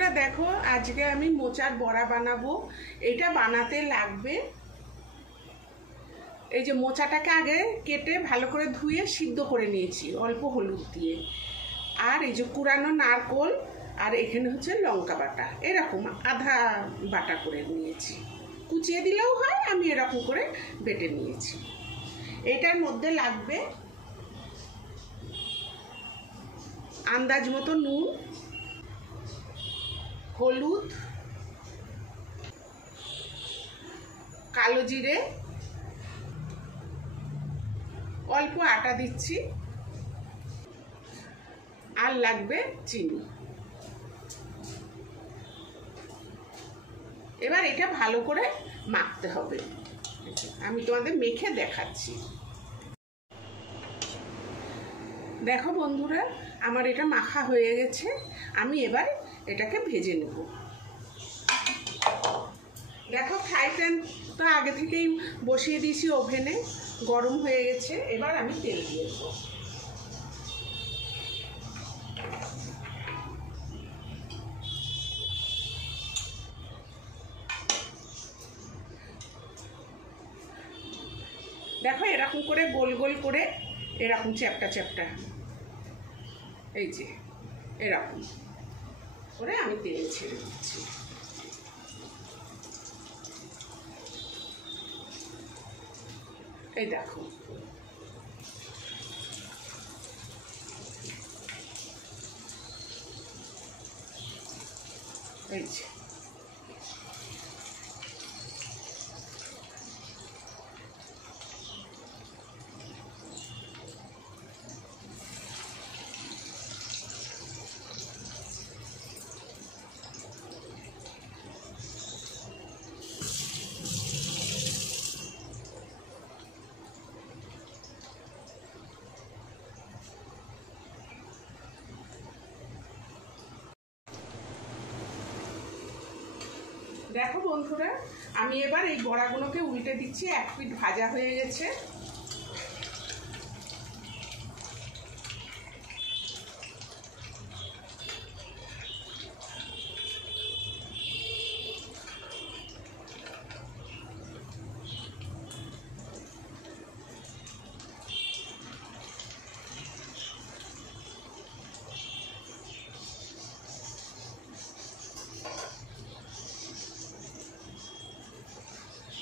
বন্ধুরা দেখো, আজকে আমি মোচার বড়া বানাবো। এটা বানাতে লাগবে, এই যে মোচাটাকে আগে কেটে ভালো করে ধুয়ে সিদ্ধ করে নিয়েছি অল্প হলুদ দিয়ে, আর এই যে কুড়ানো নারকোল, আর এখানে হচ্ছে লঙ্কা বাটা, এরকম আধা বাটা করে নিয়েছি। কুচিয়ে দিলেও হয়, আমি এরকম করে বেটে নিয়েছি। এটার মধ্যে লাগবে আন্দাজ মতো নুন, হলুদ, কালো জিরে, অল্প আটা দিচ্ছি, আর লাগবে চিনি। এবার এটা ভালো করে মাখতে হবে। আমি তোমাদের মেখে দেখাচ্ছি। দেখো বন্ধুরা, আমার এটা মাখা হয়ে গেছে। আমি এবার এটাকে ভেজে নেব। দেখো, ফ্রাই প্যান তো আগে থেকেই বসিয়ে দিয়েছি ওভেনে, গরম হয়ে গেছে। এবার আমি তেল দিয়ে দেবো। দেখো, এরকম করে গোল গোল করে, এরকম চ্যাপটা চ্যাপটা, এই যে এরকম করে আমি তেল ছেড়ে দিচ্ছি। এই দেখো, এই যে দেখো বন্ধুরা, আমি এবার এই বড়াগুলোকে উল্টে দিচ্ছি। এক পিঠ ভাজা হয়ে গেছে।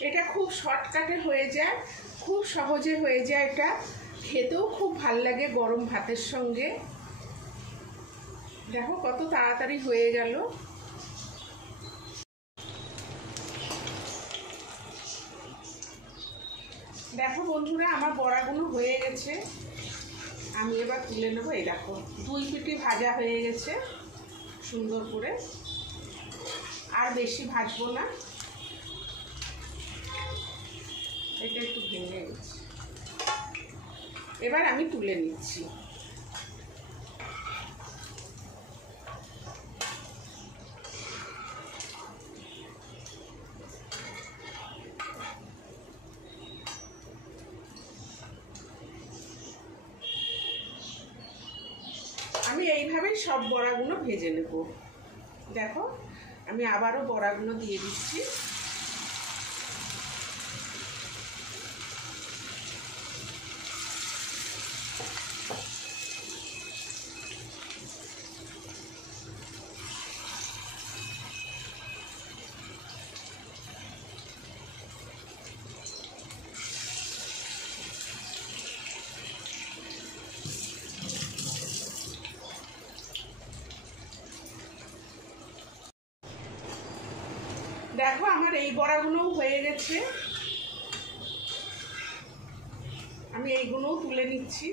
এটা খুব শর্টকাটে হয়ে যায়, খুব সহজে হয়ে যায়। এটা খেতেও খুব ভাল লাগে গরম ভাতের সঙ্গে। দেখো কত তাড়াতাড়ি হয়ে গেল। দেখো বন্ধুরা, আমার বড়াগুলো হয়ে গেছে। আমি এবার তুলে নেবো। এই দেখো, দুই পিঠই ভাজা হয়ে গেছে সুন্দর করে। আর বেশি ভাজবো না, এটা একটু ভেঙে গেছে। এবার আমি তুলে নিচ্ছি। আমি এইভাবেই সব বড়াগুলো ভেজে নেব। দেখো, আমি আবারও বড়াগুলো দিয়ে দিচ্ছি। দেখো, আমার এই বড়াগুলোও হয়ে গেছে। আমি এইগুলোও তুলে নিচ্ছি।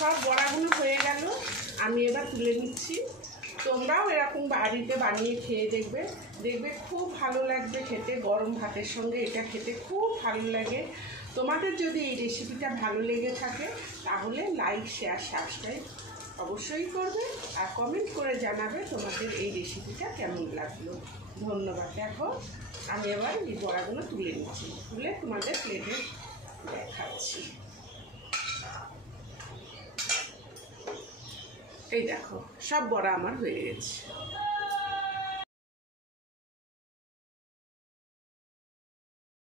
সব বড়াগুলো হয়ে গেল, আমি এবার তুলে নিচ্ছি। তোমরাও এরকম বাড়িতে বানিয়ে খেয়ে দেখবে, দেখবে খুব ভালো লাগবে খেতে। গরম ভাতের সঙ্গে এটা খেতে খুব ভালো লাগে। তোমাদের যদি এই রেসিপিটা ভালো লেগে থাকে তাহলে লাইক, শেয়ার, সাবস্ক্রাইব অবশ্যই করবে, আর কমেন্ট করে জানাবে তোমাদের এই রেসিপিটা কেমন লাগলো। ধন্যবাদ। দেখো আমি এবার এই বড়াগুলো তুলে নিচ্ছি, তুলে তোমাদের প্লেটে দেখাচ্ছি। এই দেখো সব বড়া আমার হয়ে গেছে।